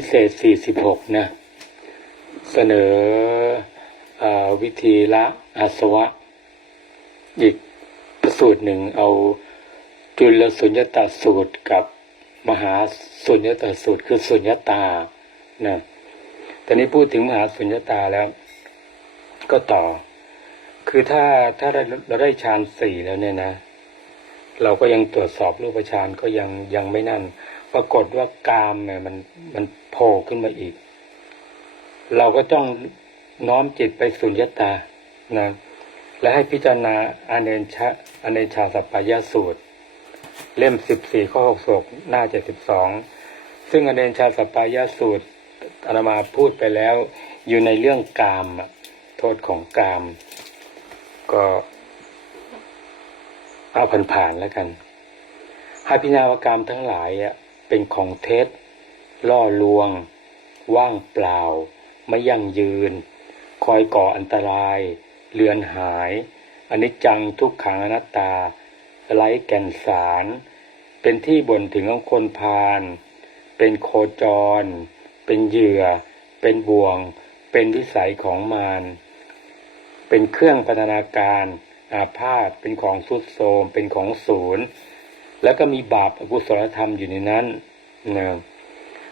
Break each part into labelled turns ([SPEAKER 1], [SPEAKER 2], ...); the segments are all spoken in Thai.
[SPEAKER 1] พิเศษ 46 นะ เสนอเออวิธีละอาสวะ อีกพระสูตรหนึ่งเอาจุลสุญญตาสูตรกับมหาสุญญตาสูตรคือสุญญตานะตอนนี้พูดถึงมหาสุญญตาแล้ว ก็ต่อ คือถ้าถ้าเราได้ฌานสี่แล้วเนี่ยนะ เราก็ยังตรวจสอบรูปฌานก็ยังยังไม่นั่น ปรากฏว่ากามเนี่ยมันมันโผล่ขึ้นมาอีก เราก็ต้องน้อมจิตไปสุญญตานะและให้พิจารณาอเนชะอเนชาสัปปายาสูตร เล่มสิบสี่ข้อหกศกหน้าเจ็ดสิบสองซึ่งอเนชาสัปปายาสูตรอาตมาพูดไปแล้ว อยู่ในเรื่องกามโทษของกาม ก็เอาผ่านๆแล้วกันให้พิจารณาว่ากามทั้งหลายอะ เป็นของเท็จ ล่อลวง ว่างเปล่า ไม่ยั่งยืน คอยก่ออันตราย เลือนหายอนิจจังทุกขังอนัตตาไร้แก่นสาร เป็นที่บ่นถึงของคนพาลเป็นโคจร เป็นเหยื่อ เป็นบ่วง เป็นวิสัยของมารเป็นเครื่องพัฒนาการ อาพาธเป็นของสุดโทรมเป็นของศูนย์ แล้วก็มีบาปอกุศลธรรมอยู่ในนั้นนะ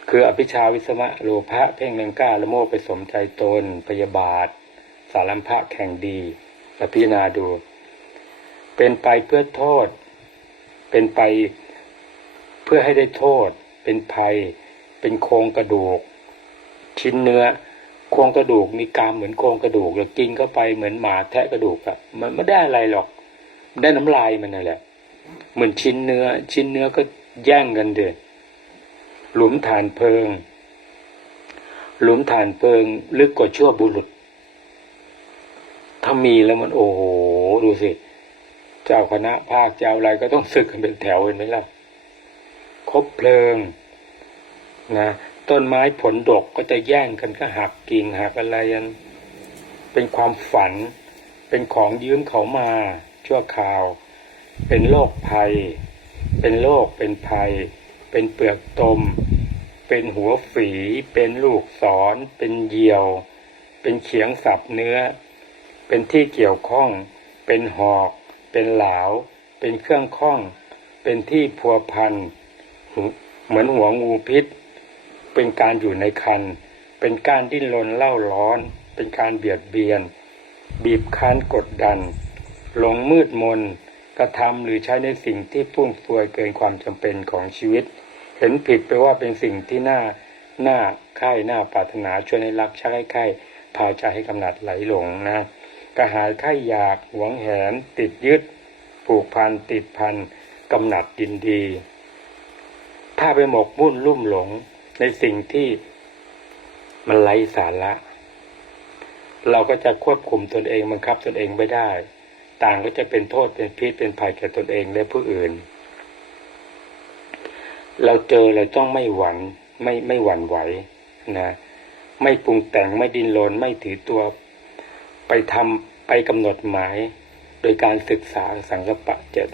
[SPEAKER 1] คืออภิชาวิสมะโลภะเพ่งเลงกล้าละโมบไปสมใจตน พยาบาท สารัมภะแข่งดีมาพิจารณาดู เป็นไปเพื่อโทษ เป็นไปเพื่อให้ได้โทษ เป็นภัย เป็นโครงกระดูก ชิ้นเนื้อโครงกระดูกมีกามเหมือนโครงกระดูกแล้วกินเข้าไปเหมือนหมาแทะกระดูกอะมันไม่ได้อะไรหรอก ได้น้ำลายมันนั่นแหละ เหมือนชิ้นเนื้อ ชิ้นเนื้อก็แย่งกันเดือดหลุมฐานเพลิง หลุมฐานเพลิง ลึกกว่าชั่วบุรุษ ถ้ามีแล้วมันโอ้โหดูสิ เจ้าคณะภาคเจ้าอะไรก็ต้องศึกกันเป็นแถวเห็นไหมล่ะคบเพลิงนะต้นไม้ผลดกก็จะแย่งกันก็หักกิ่งหักอะไรกันเป็นความฝัน เป็นของยืมเขามาชั่วคราว เป็นโรคภัย เป็นโรคเป็นภัย เป็นเปลือกตม เป็นหัวฝี เป็นลูกศร เป็นเหยี่ยว เป็นเขียงสับเนื้อ เป็นที่เกี่ยวข้อง เป็นหอก เป็นเหลาเป็นเครื่องข้อง เป็นที่พัวพัน เหมือนหัวงูพิษ เป็นการอยู่ในคัน เป็นการดิ้นรนเล่าร้อน เป็นการเบียดเบียน บีบคั้นกดดัน หลงมืดมน กระทำหรือใช้ในสิ่งที่ฟุ่มเฟือยเกินความจำเป็นของชีวิต เห็นผิดไปว่าเป็นสิ่งที่น่าหน่าค่ายน่าปรารถนาชวนให้รักชักให้ใคร่พาใจให้กำหนัดไหลหลงนะกระหายค่ายอยากหวงแหน ติดยึด ผูกพันติดพันกำหนัดยินดี ถ้าไปหมกมุ่นลุ่มหลงในสิ่งที่มันไร้สาระ เราก็จะควบคุมตนเองบังคับตนเองไม่ได้ ต่างก็จะเป็นโทษเป็นพิษเป็นภัยแก่ตนเองและผู้อื่น เราเจอเราต้องไม่หวั่นไม่ไม่หวั่นไหวนะไม่ปรุงแต่งไม่ดินรนไม่ถือตัวไปทำไปกำหนดหมาย โดยการศึกษาสังกปะเจ็ด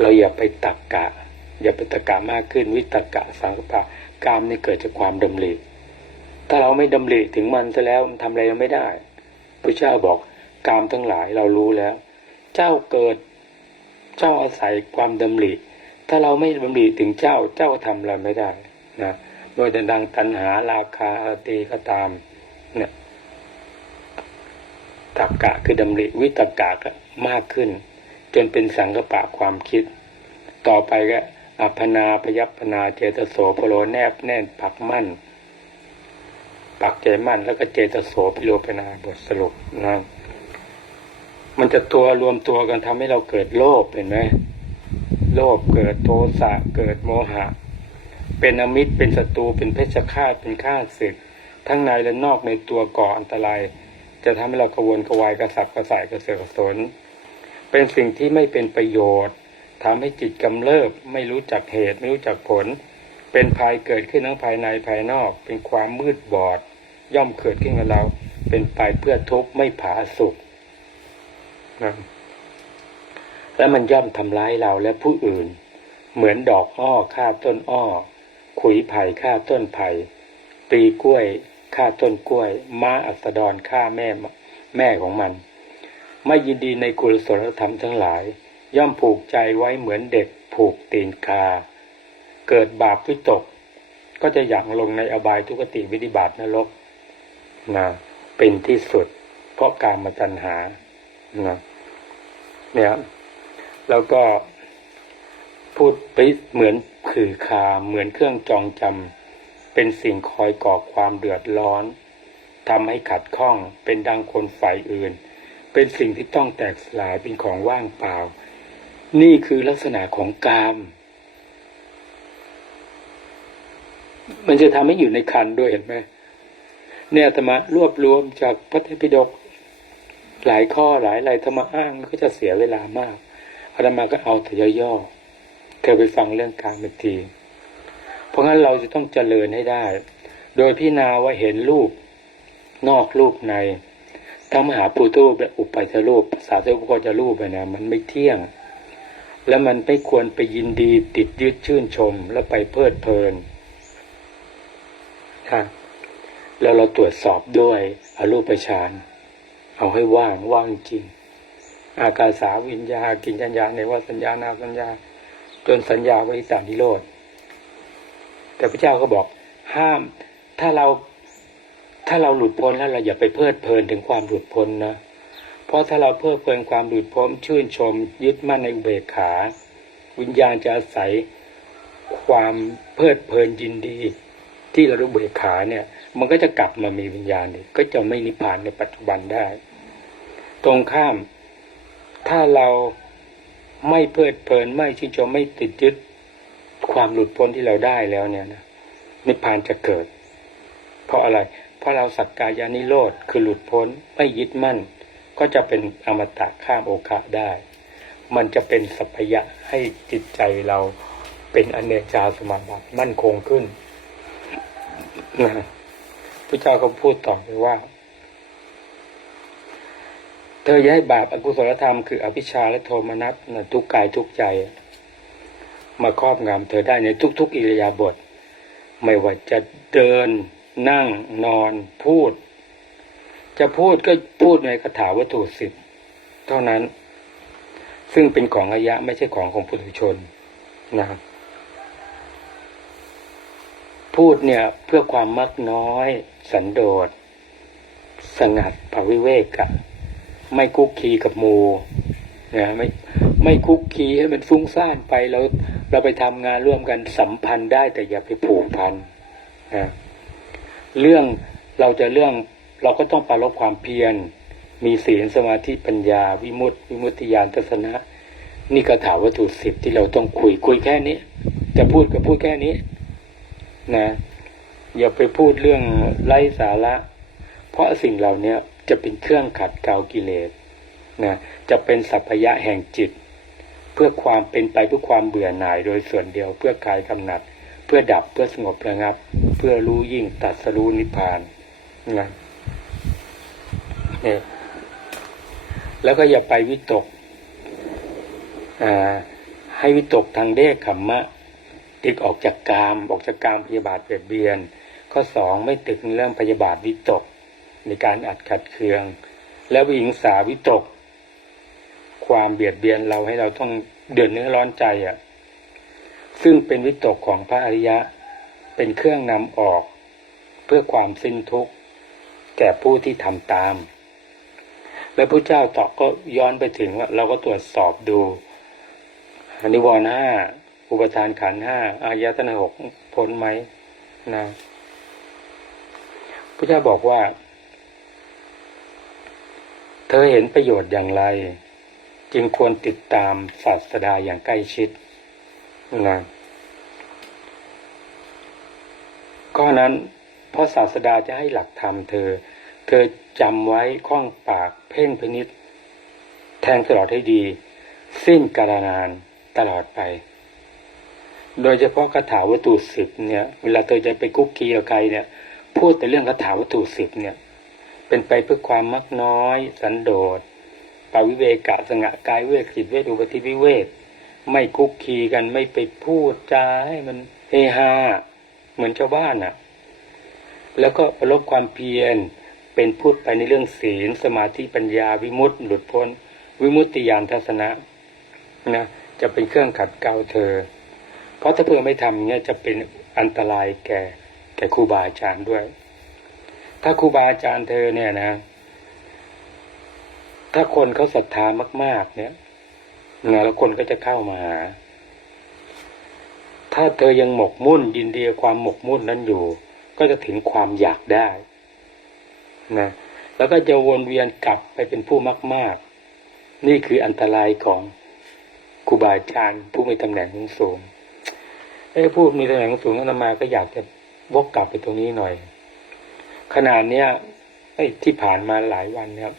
[SPEAKER 1] เราอย่าไปตักกะ อย่าไปตะกะมากขึ้นวิตกะสังกปะกามนี่เกิดจากความดำริถ้าเราไม่ดำริถึงมันซะแล้วมันทำอะไรเราไม่ได้พระเจ้าบอก กามทั้งหลายเรารู้แล้ว เจ้าเกิด เจ้าอาศัยความดำริ ถ้าเราไม่ดำริถึงเจ้าเจ้าทำอะไรไม่ได้นะโดยแต่ดังตัณหาราคาอาตีก็ตามเนี่ยตักกะคือดำริวิตกะก็มากขึ้น จนเป็นสังกปะความคิด ต่อไปก็อัพนาพยัพนาเจตโสพโลแนบแน่นปักมั่นปักใจมั่นแล้วก็เจตโสพิโลปนาบทสรุปนะ มันจะตัวรวมตัวกันทำให้เราเกิดโลภเห็นไหมโลภเกิดโทสะเกิดโมหะ เป็นอมิตรเป็นศัตรูเป็นเพชฌฆาตเป็นข้าศึก ทั้งในและนอกในตัวก่ออันตราย จะทำให้เรากระวนกระวายกระสับกระส่ายกระเสือกกระสน เป็นสิ่งที่ไม่เป็นประโยชน์ทำให้จิตกำเริบไม่รู้จักเหตุไม่รู้จักผล เป็นภัยเกิดขึ้นทั้งภายในภายนอก เป็นความมืดบอด ย่อมเกิดขึ้นกับเรา เป็นไปเพื่อทุกข์ไม่ผาสุก นะและมันย่อมทำร้ายเราและผู้อื่น เหมือนดอกอ้อคาบต้นอ้อ ขุยไผ่ฆ่าต้นไผ่ปลีกล้วยฆ่าต้นกล้วย ม้าอัสดรฆ่าแม่แม่ของมัน ไม่ยินดีในกุลศลธรรมทั้งหลาย ย่อมผูกใจไว้เหมือนเด็กผูกตีนกา เกิดบาปวิตก ก็จะอย่างลงในอบายทุกติวิธิบาตนรกนะเป็นที่สุด เพราะการมาตัญหา นะเนี่ย แล้วก็พูดไปเหมือนขือคาเหมือนเครื่องจองจำเป็นสิ่งคอยก่อความเดือดร้อนทำให้ขัดข้องเป็นดังคนฝ่ายอื่น เป็นสิ่งที่ต้องแตกสลายเป็นของว่างเปล่า นี่คือลักษณะของกาม มันจะทำให้อยู่ในคันด้วยเห็นไหมเนี่ยธรรมะรวบรวมจากพระเทพิฎก หลายข้อหลายอะไรธรรมะอ้างก็จะเสียเวลามากอาตมาก็เอาแต่ย่อๆเธอไปฟังเรื่องการเป็นที เพราะงั้นเราจะต้องเจริญให้ได้ โดยพิจารณาว่าเห็นรูปนอกรูปในทั้งมหาปุถุรูและอุปาทรูปภาษาเทวโคจะรูปไปนะมันไม่เที่ยง แล้วมันไม่ควรไปยินดีติดยึดชื่นชม แล้วไปเพลิดเพลินค่ะแล้วเราตรวจสอบด้วยอรูปฌาน เอาให้ว่างว่างจริง อากาสาวิญญากินจัญญาในว่าสัญญานาสัญญา จนสัญญาไว้สานิโรธแต่พระเจ้าก็บอก ห้าม ถ้าเราถ้าเราหลุดพ้นแล้วเราอย่าไปเพลิดเพลินถึงความหลุดพ้นนะเพราะถ้าเราเพลิดเพลินความหลุดพ้นชื่นชม ยึดมั่นในอุเบกขา วิญญาณจะอาศัยความเพลิดเพลินยินดี ที่เราเบกขาเนี่ย มันก็จะกลับมามีวิญญาณเนี่ยก็จะไม่นิพพานในปัจจุบันได้ ตรงข้าม ถ้าเราไม่เพลิดเพลินไม่ชื่นชมไม่ติดยึดความหลุดพ้นที่เราได้แล้วเนี่ยนะนิพพานจะเกิด เพราะอะไร เพราะเราสักกายานิโรธคือหลุดพ้นไม่ยึดมั่น ก็จะเป็นอมตะข้ามโอกะได้ มันจะเป็นสัพพยะให้จิตใจเราเป็นอเนจจาสมาบัติมั่นคงขึ้น นะพระเจ้าก็พูดต่อไปว่า เธออย่าให้บาปอกุศลธรรมคืออภิชาและโทมนัสนะทุกกายทุกใจ มาครอบงำเธอได้ในทุก ๆ อิริยาบถไม่ว่าจะเดิน นั่งนอน พูด จะพูดก็พูดในคาถาวัตถุสิบเท่านั้น ซึ่งเป็นของอายะไม่ใช่ของของปุถุชนนะครับ พูดเนี่ยเพื่อความมักน้อย สันโดษ สงัดภาวิเวกอะไม่คุกคีกับหมูนะไม่ไม่คุกคีให้มันฟุ้งซ่านไปแล้วเราไปทำงานร่วมกันสัมพันธ์ได้แต่อย่าไปผูกพันนะเรื่องเราจะเรื่องเราก็ต้องปรารบความเพียร มีศีลสมาธิปัญญา วิมุตติวิมุตติญาณทัศนะ นี่ก็ถาวัตถุสิบที่เราต้องคุยคุยแค่นี้ จะพูดก็พูดแค่นี้ นะอย่าไปพูดเรื่องไร้สาระ เพราะสิ่งเหล่านี้จะเป็นเครื่องขัดเกลากิเลสนะจะเป็นสัพพยะแห่งจิต เพื่อความเป็นไปเพื่อความเบื่อหน่ายโดยส่วนเดียวเพื่อคลายกำหนัด เพื่อดับเพื่อสงบระงับ เพื่อรู้ยิ่งตัดสรู้นิพพานนะเนี่ยแล้วก็อย่าไปวิตกอ่าให้วิตกทางเดชขมมะ ติดออกจากกาม ออกจากกามพยาบาทเบียดเบียน ข้อสองไม่ติดเรื่องพยาบาทวิตก ในการอัดขัดเคือง แล้ววิหิงสาวิตก ความเบียดเบียนเราให้เราต้องเดือดเนื้อร้อนใจอะ่ะ ซึ่งเป็นวิตกของพระอริยะ เป็นเครื่องนำออก เพื่อความสิ้นทุกข์ แก่ผู้ที่ทำตาม แล้วพระเจ้าตอบก็ย้อนไปถึงว่าเราก็ตรวจสอบดูนิวรณ์ห้า อุปทานขันห้าอายตนะหกพ้นไหมนะพระเจ้าบอกว่า เธอเห็นประโยชน์อย่างไร จึงควรติดตามศาสดาอย่างใกล้ชิดนะก็นั้นเพราะศาสดาจะให้หลักธรรมเธอ เธอจำไว้ข้องปากเพ่งพินิษแทงตลอดให้ดี สิ้นกาลนานตลอดไป โดยเฉพาะคาถาวัตถุสิบเนี่ยเวลาเธอจะไปคุกคีกับใครเนี่ย พูดแต่เรื่องคาถาวัตถุสิบเนี่ย เป็นไปเพื่อความมักน้อย สันโดษปาวิเวกะสงะกายเวกจิตเวทอุปธิวิเวกไม่คุกคีกันไม่ไปพูดจาให้มันเฮฮาเหมือนชาวบ้านอะ แล้วก็ลบความเพียรเป็นพูดไปในเรื่องศีล สมาธิปัญญาวิมุตติ หลุดพ้น วิมุตติญาณทัศนะนะจะเป็นเครื่องขัดเกลาเธอ เพราะถ้าเพื่อไม่ทำเนี่ยจะเป็นอันตรายแก่แก่ครูบาอาจารย์ด้วย ถ้าครูบาอาจารย์เธอเนี่ยนะ ถ้าคนเขาศรัทธามาก ๆ เนี่ยนะแล้วคนก็จะเข้ามาหา ถ้าเธอยังหมกมุ่นยินดีความหมกมุ่นนั้นอยู่ ก็จะถึงความอยากได้นะแล้วก็จะวนเวียนกลับไปเป็นผู้มาก ๆ นี่คืออันตรายของครูบาอาจารย์ผู้มีตำแหน่งสูง ไอ้ผู้มีตำแหน่งสูงอาตมาก็อยากจะวกกลับไปตรงนี้หน่อย ขนาดเนี้ยไอ้ที่ผ่านมาหลายวันเนี่ย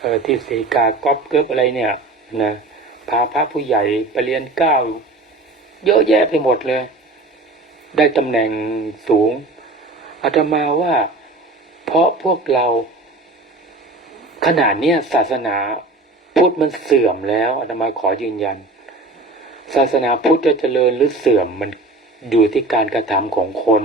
[SPEAKER 1] เออที่สีกาก๊อปเกิบอะไรเนี่ยนะพาพระผู้ใหญ่ไปเรียนก้าวเยอะแยะไปหมดเลย ได้ตำแหน่งสูงอาตมาว่า เพราะพวกเรา ขนาดเนี้ยศาสนาพุทธมันเสื่อมแล้วอาตมาขอยืนยัน ศาสนาพุทธจะเจริญหรือเสื่อมมันอยู่ที่การกระทำของคน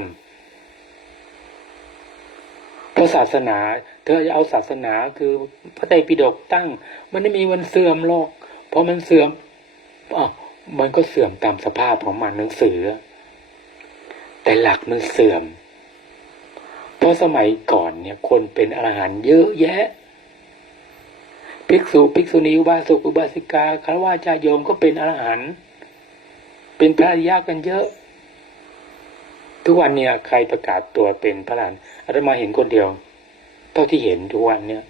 [SPEAKER 1] เพราะศาสนา เธอจะเอาศาสนาคือพระไตรปิฎกตั้ง มันไม่มีวันเสื่อมหรอกเพราะมันเสื่อมอ๋อมันก็เสื่อมตามสภาพของมันหนังสือ แต่หลักมันเสื่อม เพราะสมัยก่อนเนี่ย คนเป็นอรหันต์เยอะแยะภิกษุภิกษุณีอุบาสกอุบาสิกาคารวะญาติโยมก็เป็นอรหันต์ เป็นพระอริยะกันเยอะ ทุกวันเนี่ยใครประกาศตัวเป็นพระอรหันต์อาตมาเห็นคนเดียว เท่าที่เห็นทุกวันเนี่ย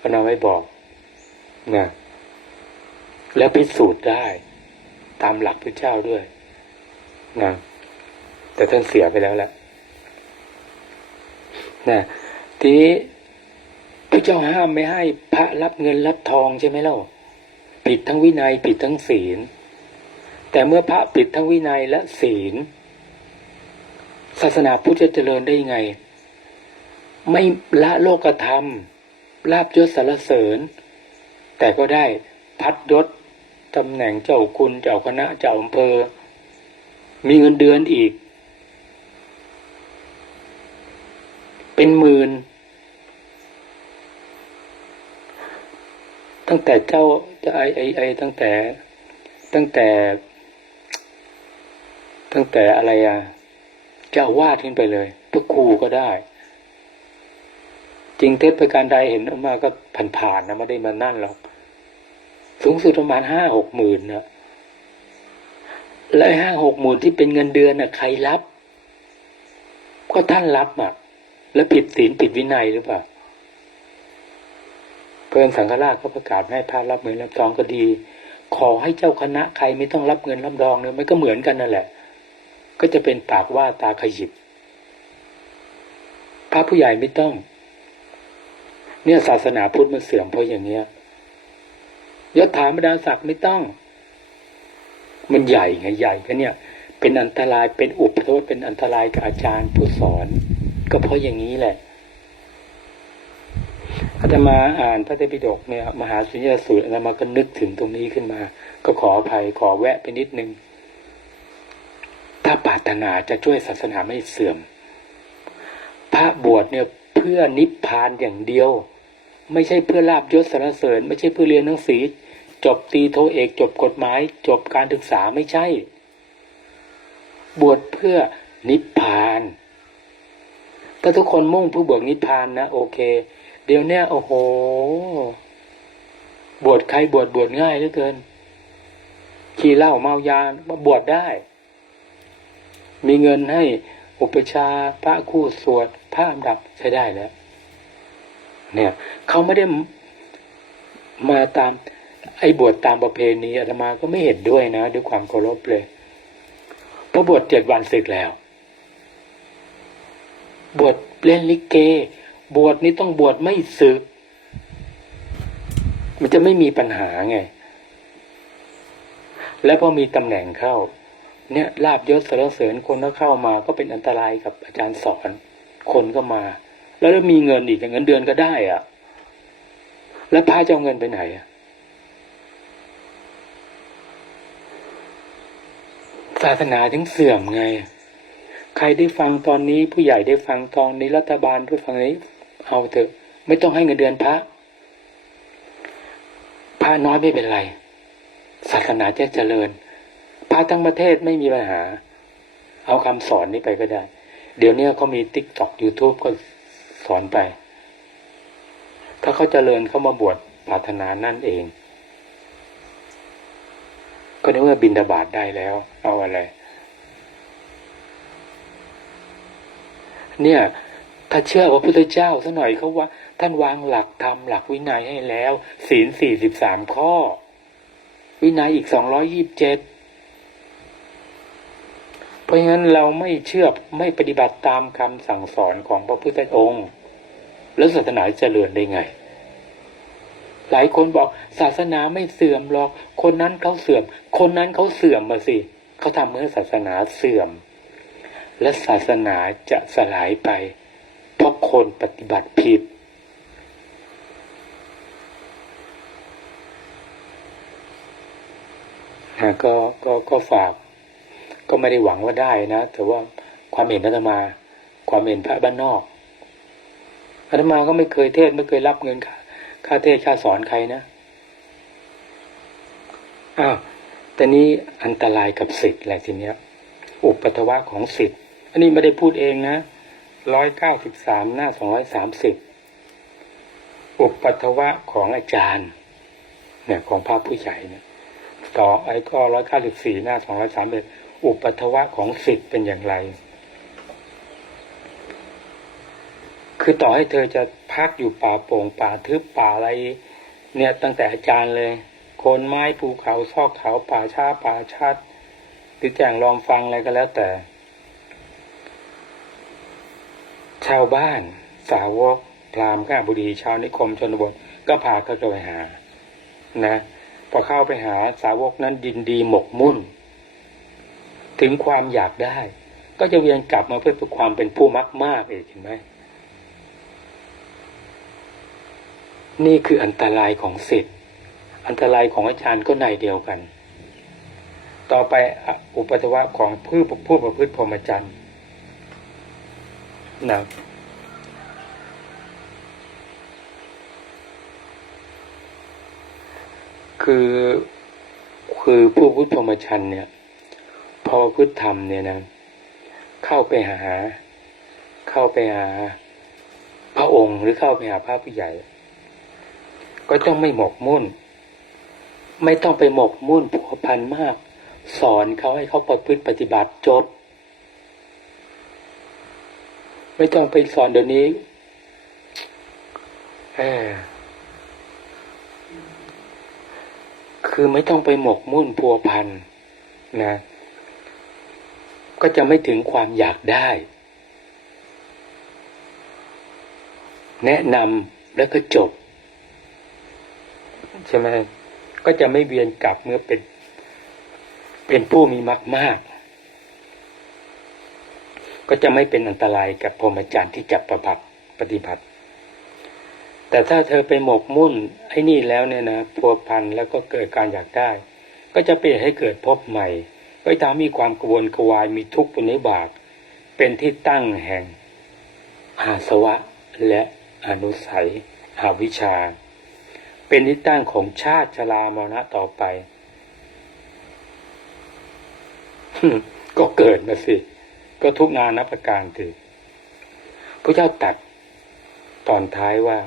[SPEAKER 1] อาตมาไม่บอกนะแล้วพิสูจน์ได้ ตามหลักพระเจ้าด้วยนะแต่ท่านเสียไปแล้วแหละนะทีนี้พระเจ้าห้ามไม่ให้พระรับเงินรับทองใช่ไหมเล่าผิดทั้งวินัยผิดทั้งศีล แต่เมื่อพระผิดทั้งวินัยและศีล ศาสนาพุทธจะเจริญได้ยังไง ไม่ละโลกธรรม ลาบยศสารเสริญ แต่ก็ได้พัดยศตำแหน่งเจ้าคุณเจ้าคณะเจ้าอำเภอ มีเงินเดือนอีก เป็นหมื่นตั้งแต่เจ้าจะไอไอไอตั้งแต่ตั้งแต่ ตั้งแต่อะไรอะเจ้าวาดขึ้นไปเลยพระครูก็ได้ จริงเท็จประการใดเห็นมาก็ผ่านๆนะไม่ได้มานั่นหรอก สูงสุดประมาณห้าหกหมื่นนะแล้วห้าหกหมื่นที่เป็นเงินเดือนน่ะใครรับ ก็ท่านรับอะ แล้วผิดศีลผิดวินัยหรือเปล่าเพื่อนสังฆราชก็ประกาศให้พระรับเงินรับรองก็ดี ขอให้เจ้าคณะใครไม่ต้องรับเงินรับรองเนี่ยมันก็เหมือนกันนั่นแหละ ก็จะเป็นปากว่าตาขยิบ พระผู้ใหญ่ไม่ต้อง เนี่ยศาสนาพุทธมันเสื่อมเพราะอย่างเนี้ยยศถาบรรดาศักดิ์ไม่ต้อง มันใหญ่ไงใหญ่ก็เนี่ย เป็นอันตรายเป็นอุปโทษเป็นอันตรายกับอาจารย์ผู้สอน ก็เพราะอย่างนี้แหละอาตมาอ่านพระไตรปิฎกเนี่ยมหาสุญญสูตรอาตมาก็นึกถึงตรงนี้ขึ้นมา ก็ขออภัยขอแวะไปนิดนึง ปรารถนาจะช่วยศาสนาไม่เสื่อม พระบวชเนี่ยเพื่อนิพพานอย่างเดียว ไม่ใช่เพื่อลาบยศสรรเสริญ ไม่ใช่เพื่อเรียนหนังสือจบตีโทเอกจบกฎหมาย จบการศึกษาไม่ใช่ บวชเพื่อนิพพานถ้าทุกคนมุ่งเพื่อบวชนิพพานนะโอเค เดี๋ยวเนี้ยโอ้โห บวชใครบวชบวชง่ายเหลือเกิน ขี่เหล้าเมายามาบวชได้ มีเงินให้อุปชาพระคู่สวดพระอันดับใช้ได้แล้ว เนี่ยเขาไม่ได้มาตาม ไอ้บวชตามประเพณีอาตมาก็ไม่เห็นด้วยนะ ด้วยความเคารพเลยเพราะบวชเจ็ดวันศึกแล้ว บวชเล่นลิเก บวชนี่ต้องบวชไม่ศึก มันจะไม่มีปัญหาไง แล้วพอมีตำแหน่งเข้า เนี่ยลาบยศสรรเสริญคนก็เข้ามาก็เป็นอันตรายกับอาจารย์สอนคนก็มา แล้วถ้ามีเงินอีกเงินเดือนก็ได้อะแล้วพระจะเอาเงินไปไหนอะศาสนาถึงเสื่อมไง ใครได้ฟังตอนนี้ ผู้ใหญ่ได้ฟังตอนนี้รัฐบาลได้ฟังนี้ เอาเถอะ ไม่ต้องให้เงินเดือนพระพระน้อยไม่เป็นไรศาสนาจะเจริญ ระทั้งประเทศไม่มีปัญหา เอาคำสอนนี้ไปก็ได้ เดี๋ยวนี้เขามีติ๊กต็อกยูทูบก็สอนไป ถ้าเขาเจริญเขามาบวชปรารถนานั่นเอง ก็นึกว่าบินดาบาตได้แล้ว เอาอะไร เนี่ย ถ้าเชื่อว่าพระพุทธเจ้าซะหน่อยเขาว่า ท่านวางหลักธรรมหลักวินัยให้แล้ว ศีลสี่สิบสามข้อ วินัยอีกสองร้อยี่บเจ็ด ราะงั้นเราไม่เชื่อไม่ปฏิบัติตามคำสั่งสอนของพระพุทธองค์ แล้วศาสนาจะเจริญได้ไง หลายคนบอกศาสนาไม่เสื่อมหรอก คนนั้นเขาเสื่อม คนนั้นเขาเสื่อมมาสิเขาทำให้ศาสนาเสื่อม และศาสนาจะสลายไป เพราะคนปฏิบัติผิดนะก็ก็ก็ฝาก ก็ไม่ได้หวังว่าได้นะแต่ว่าความเห็นอาตมา ความเห็นพระบ้านนอกอาตมาก็ไม่เคยเทศไม่เคยรับเงินค่าค่าเทศค่าสอนใครนะอ้าวแต่นี้อันตรายกับสิทธิ์อะไรทีเนี้ย อุปทวะของสิทธิ์ อันนี้ไม่ได้พูดเองนะร้อยเก้าสิบสามหน้าสองร้อยสามสิบอุปทวะของอาจารย์ เนี่ยของพระผู้ใหญ่เนี่ยต่อไอ้ก็ร้อยเก้าสิบสี่หน้าสองร้อยสามเอ็ด อุปัทวะของสิทธิ์เป็นอย่างไร คือต่อให้เธอจะพักอยู่ป่าโป่งป่าทึบป่าอะไร เนี่ยตั้งแต่อาจารย์เลยโคนไม้ภูเขาซอกเขาป่าช้าป่าชัดหรือแจงลองฟังอะไรก็แล้วแต่ ชาวบ้านสาวกพราหมณ์ข้าบุรีชาวนิคมชนบทก็พาเขาไปหา นะ พอเข้าไปหาสาวกนั้นดินดีหมกมุ่น ถึงความอยากได้ ก็จะเวียนกลับมาเพื่อความเป็นผู้มักมากเองเห็นไหมนี่คืออันตรายของสิทธิ์อันตรายของอาจารย์ก็ในเดียวกัน ต่อไปอุปทวะของผู้ผู้ประพฤติพรหมจรรย์นะคือคือผู้พุทธพรหมจรรย์เนี่ย อพุทธธรรมเนี่ยนะเข้าไปหา เข้าไปหา พระองค์หรือเข้าไปหาพระผู้ใหญ่ ก็ต้องไม่หมกมุ่น ไม่ต้องไปหมกมุ่นผัวพันมาก สอนเขาให้เขาประพฤติปฏิบัติจบ ไม่ต้องไปสอนเดี๋ยวนี้คือไม่ต้องไปหมกมุ่นพัวพันนะ ก็จะไม่ถึงความอยากได้ แนะนำแล้วก็จบ ใช่ไหมก็จะไม่เวียนกลับเมื่อเป็น เป็นผู้มีมากมากก็จะไม่เป็นอันตรายกับพรหมจรรย์ที่จับประพับปฏิบัติ แต่ถ้าเธอไปหมกมุ่นไอ้นี่แล้วเนี่ยนะพัวพันแล้วก็เกิดการอยากได้ ก็จะเป็นให้เกิดพบใหม่ ก็ทำมีความกระวนกระวายมีทุกข์ปุนิบาตเป็นที่ตั้งแห่งอาสวะและอนุสัยอาวิชชา เป็นที่ตั้งของชาติชรามรณะต่อไปก็เกิดมาสิ ก็ทุกงานนับประการถือพระเจ้าตัดตอนท้ายว่า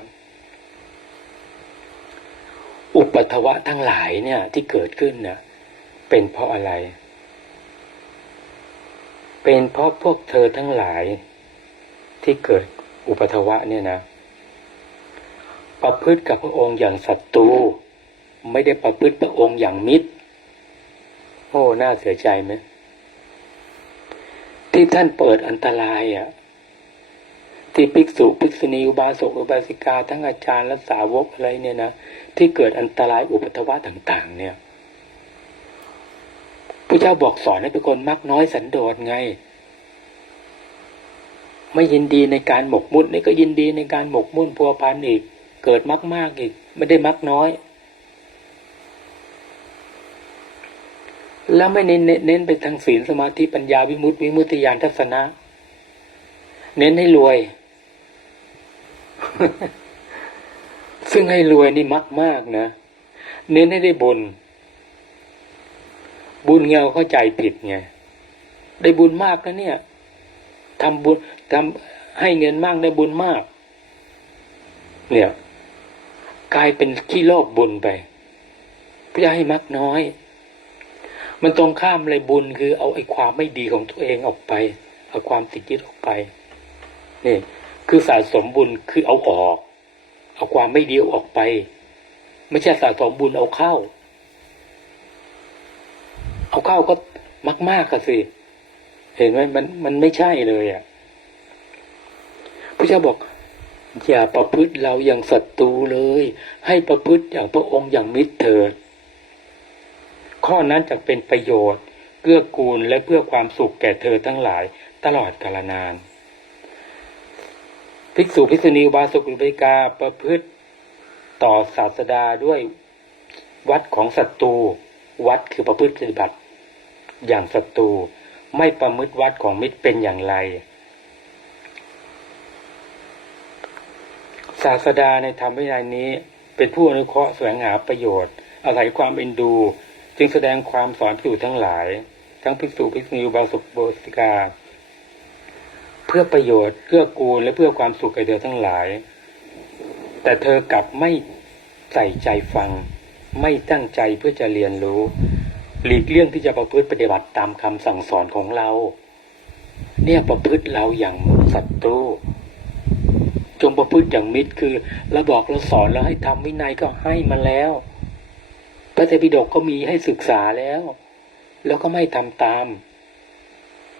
[SPEAKER 1] อุปทวะทั้งหลายเนี่ย ที่เกิดขึ้นเนี่ยเป็นเพราะอะไร เป็นเพราะพวกเธอทั้งหลาย ที่เกิดอุปทวะเนี่ยนะ ประพฤติกับพระองค์อย่างศัตรูไม่ได้ประพฤติพระองค์อย่างมิตร โอ้น่าเสียใจไหมที่ท่านเปิดอันตรายอะ ที่ภิกษุภิกษุณีอุบาสกอุบาสิกา ทั้งอาจารย์และสาวกอะไรเนี่ยนะที่เกิดอันตรายอุปทวะต่าง ๆ เนี่ย พระเจ้าบอกสอนให้เป็นคนมักน้อยสันโดษไง ไม่ยินดีในการหมกมุ่นนี่ก็ยินดีในการหมกมุ่นพัวพันอีก เกิดมักมากอีก ไม่ได้มักน้อย แล้วไม่เน้นเน้นไปทางศีลสมาธิปัญญาวิมุตติวิมุตติญาณทัศนะ เน้นให้รวย ซึ่งให้รวยนี่มักมากนะ เน้นให้ได้บุญ บุญเงาเข้าใจผิดไงได้บุญมากนะเนี่ยทำบุญทำให้เงินมากได้บุญมาก เนี่ยกลายเป็นขี้โลภบุญไปเพื่อให้มักน้อย มันตรงข้ามเลยบุญคือ เอาไอ้ความไม่ดีของตัวเองออกไป เอาความติดยึดออกไปนี่คือสะสมบุญคือเอาออก เอาความไม่ดีออกไป ไม่ใช่สะสมบุญเอาเข้า เข้าก็มากมากกันสิ เห็นไหมมันมันไม่ใช่เลยอะพระเจ้าบอก อย่าประพฤติเราอย่างศัตรูเลย ให้ประพฤติอย่างพระองค์อย่างมิตรเถิด ข้อนั้นจะเป็นประโยชน์เกื้อกูลและเพื่อความสุขแก่เธอทั้งหลายตลอดกาลนาน ภิกษุภิกษุณีอุบาสกอุบาสิกาประพฤติต่อศาสดาด้วยวัดของศัตรูวัดคือประพฤติปฏิบัติ อย่างศัตรูไม่ประมฤติวัดของมิตรเป็นอย่างไร ศาสดาในธรรมวินัยนี้เป็นผู้อนุเคราะห์แสวงหาประโยชน์ อาศัยความเอ็นดู จึงแสดงความสอนภิกษุทั้งหลาย ทั้งภิกษุภิกษุณีบาสกอุบสิกา เพื่อประโยชน์เพื่อกูลและเพื่อความสุขแก่เธอทั้งหลาย แต่เธอกลับไม่ใส่ใจฟัง ไม่ตั้งใจเพื่อจะเรียนรู้ หลีกเลี่ยงที่จะประพฤติปฏิบัติตามคำสั่งสอนของเรา เนี่ยประพฤติเราอย่างศัตรูจงประพฤติอย่างมิตรคือเราบอกเราสอนแล้วให้ทำวินัยก็ให้มาแล้ว พระเตปิฎกก็มีให้ศึกษาแล้ว แล้วก็ไม่ทำตาม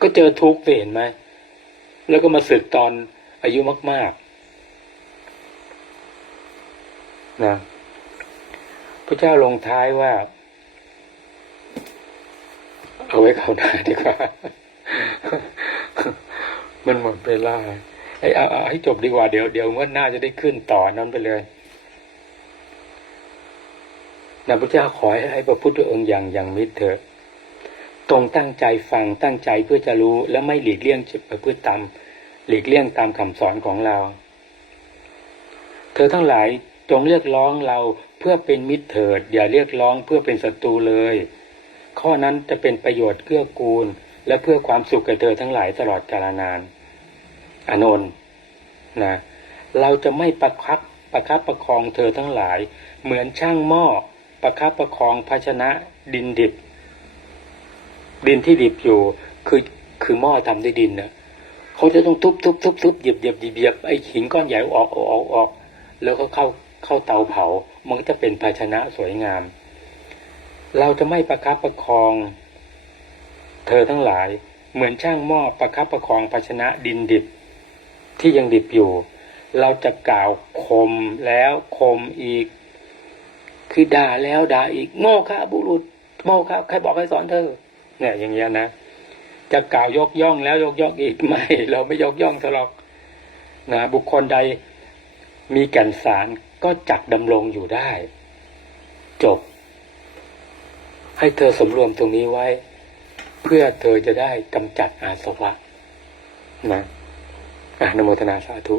[SPEAKER 1] ก็เจอทุกข์เห็นไหมแล้วก็มาศึกตอนอายุมาก ๆนะพระเจ้าลงท้ายว่า เอาไว้เขาวหน้าดีกว่า มันหมดเวลาไอ้เอาเอาให้จบดีกว่าเดี๋ยวเดี๋ยวงว่าหน้าจะได้ขึ้นต่อนั้นไปเลยนะพระเจ้าขอให้ให้พระพุทธองค์อย่างอย่างมิตรเถอะตรงตั้งใจฟังตั้งใจเพื่อจะรู้และไม่หลีกเลี่ยงจิตประพฤติตามหลีกเลี่ยงตามคำสอนของเรา เธอทั้งหลายจงเรียกร้องเราเพื่อเป็นมิตรเถิด อย่าเรียกร้องเพื่อเป็นศัตรูเลย ข้อนั้นจะเป็นประโยชน์เกื้อกูล และเพื่อความสุขแก่เธอทั้งหลายตลอดกาลนาน อานนท์นะเราจะไม่ประคับประคับประคองเธอทั้งหลาย เหมือนช่างหม้อประคับประคองภาชนะดินดิบ ดินที่ดิบอยู่ คือคือหม้อทำด้วยดินนะเขาจะต้องทุบทุบทุบทุบเหยียบเหยียบเหยียบหยียบไอ้หินก้อนใหญ่ออกออกออกออก แล้วก็เข้าเข้าเตาเผา มันก็จะเป็นภาชนะสวยงาม เราจะไม่ประคับประคอง เธอทั้งหลาย เหมือนช่างหม้อประคับประคองภาชนะดินดิบ ที่ยังดิบอยู่ เราจะกล่าวคมแล้วคมอีก คือด่าแล้วด่าอีก โง่ค่ะบุรุษ โง่ค่ะใครบอกใครสอนเธอ เนี่ย อย่างเงี้ยนะจะกล่าวยกย่องแล้วยกย่องอีกไม่ เราไม่ยกย่องเธอหรอกนะบุคคลใดมีแก่นสารก็จักดำรงอยู่ได้ จบ ให้เธอสมรวมตรงนี้ไว้ เพื่อเธอจะได้กำจัดอาสวะนะอะนโมทนาสาธุ